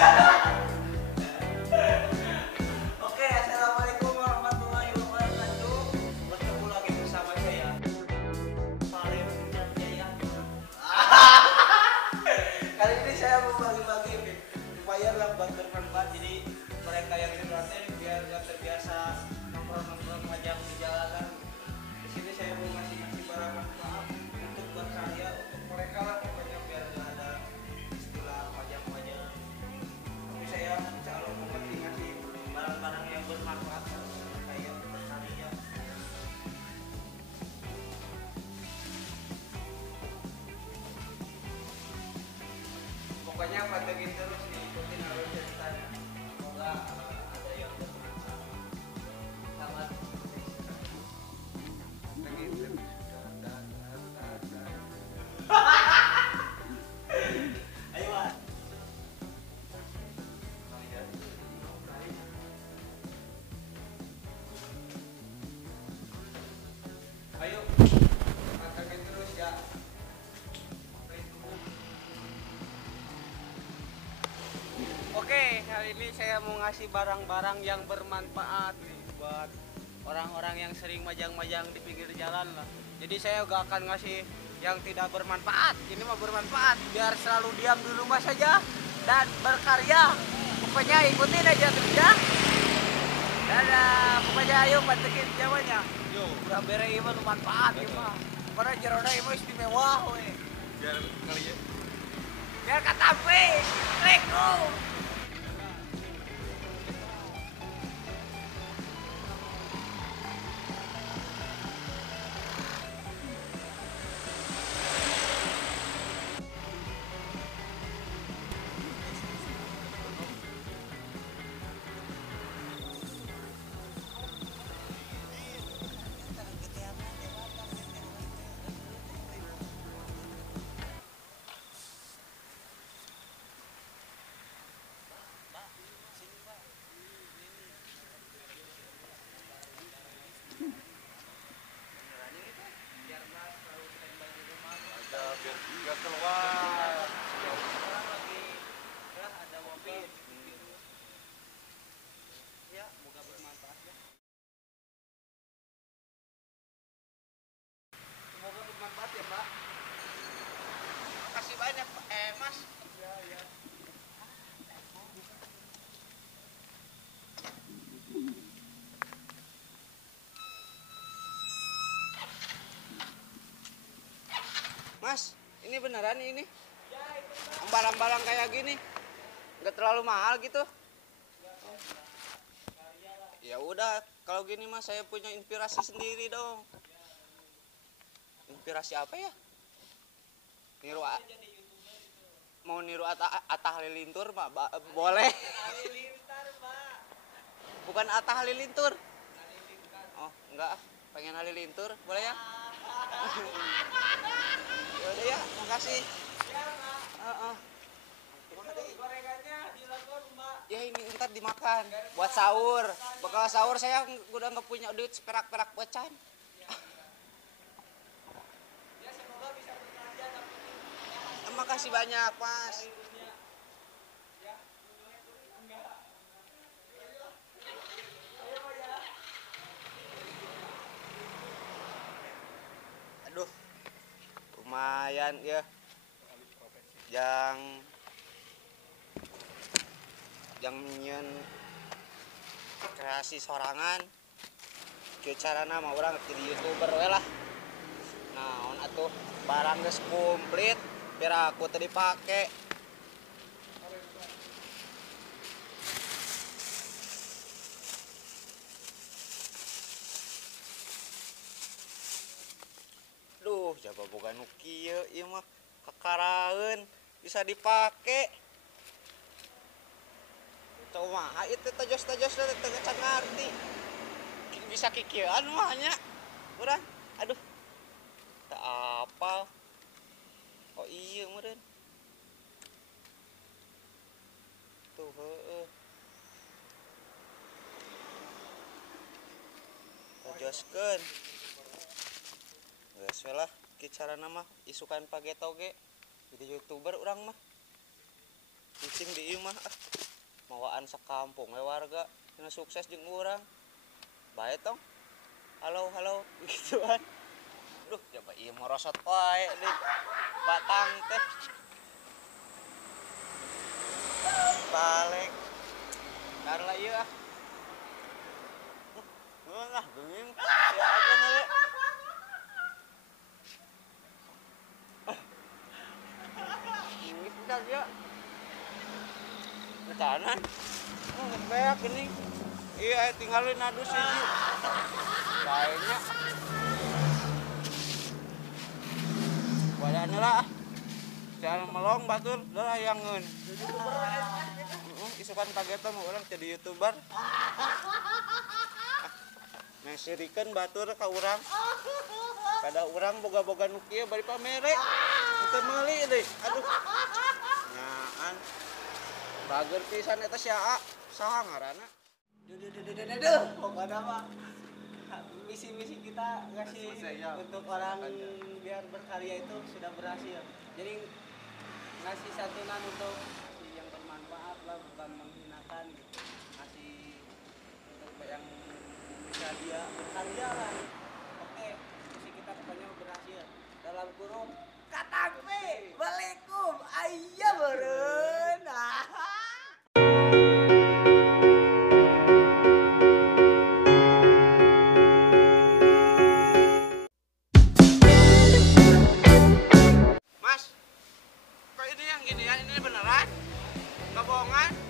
Oke, assalamualaikum warahmatullahi wabarakatuh. Bertemu lagi bersama saya, Salim dan Jaya. Kali ini saya mau bagi-bagi lumayan lah buat bermanfaat. Jadi mereka yang dilatih biar nggak terbiasa nongkrong-nongkrong aja di jalanan. Di sini saya mau ngasih barang manfaat untuk buat saya, untuk mereka lah pokoknya biar nggak ada istilah pajak-pajak. Tapi saya insya Allah mau ngasih barang-barang yang bermanfaat kayak berkarya. Pokoknya pantengin terus, diikutin alur ceritanya. Semoga ada yang bermanfaat. Selamat pantengin terus. Ayo Mas. Ayo pantengin terus ya. Oke, kali ini saya mau ngasih barang-barang yang bermanfaat nih buat orang-orang yang sering majang-majang di pinggir jalan lah. Jadi saya gak akan ngasih yang tidak bermanfaat. Ini mah bermanfaat, biar selalu diam di rumah saja dan berkarya. Pokoknya ikutin aja terus ya. Dan pokoknya ayo pantengin jawabannya. Yo, udah bere ieu mah manfaat ieu mah. Karena jeroda ieu istimewa we. Biar kali ya. Biar katape. Reko. Ada biar nggak keluar. Ada mobil ya, moga bermanfaat ya. Semoga bermanfaat ya Pak. Makasih banyak Pak. Mas. Ya, ya. Mas, ini beneran ini? Barang-barang kayak gini nggak terlalu mahal gitu? Ya udah, kalau gini mas saya punya inspirasi sendiri dong. Inspirasi apa ya? Niru mau niru Atta Halilintar mah boleh. Bukan Atta Halilintar. Oh enggak, pengen Halilintar boleh ya? Ya udah ya, makasih. Gorengannya dilakukan Mbak. Ya ini ntar dimakan buat sahur. Bekal sahur saya udah nggak punya duit seperak-perak bocan. Ya semoga bisa bekerja tapi. Terima kasih banyak Mas. Aduh, lumayan ya. Yang nyen kreasi sorangan kieu carana mah urang jadi YouTuber we lah. Naon atuh barang geus komplit biar aku teu dipake. Duh, jaga boga nu kieu ieu mah kakaraeun bisa dipake. Kumaha itu tojos-tojos teu can ngarti. Bisa kikieuan mah nya. Urang, aduh. Teu apal. Oh iya meureun. Tuh heueuh. Tojoskeun. Geus we lah kieu carana mah isukan page toge. Jadi YouTuber urang mah. cicing di imah mawaan sakampung warga yang sukses jeung urang bae tong halo gituan duh coba ieu merosot wae di batang teh balik dar lah ieu lah geuning ya aku ngale ini sudah ya kanan ngebeak geuning iya tinggalin adu siji kayaknya wadana lah jangan melong batur dah yangeun isukan kagetan urang jadi YouTuber ngasirikeun batur ka urang kada urang boga-boga nu kieu bari pamere teu meuli deui aduh nyaan bager pisan eta sia saha ngaranna duh pokona mah misi-misi kita ngasih untuk orang biar berkarya itu sudah berhasil jadi ngasih santunan untuk yang bermanfaat lah bukan menghinakan gitu ngasih untuk yang bisa dia berkarya lah oke misi kita pokoknya berhasil dalam kurung katakpe balikum ayah beren Mas, kok ini yang gini ya? Ini beneran? Nggak bohongan?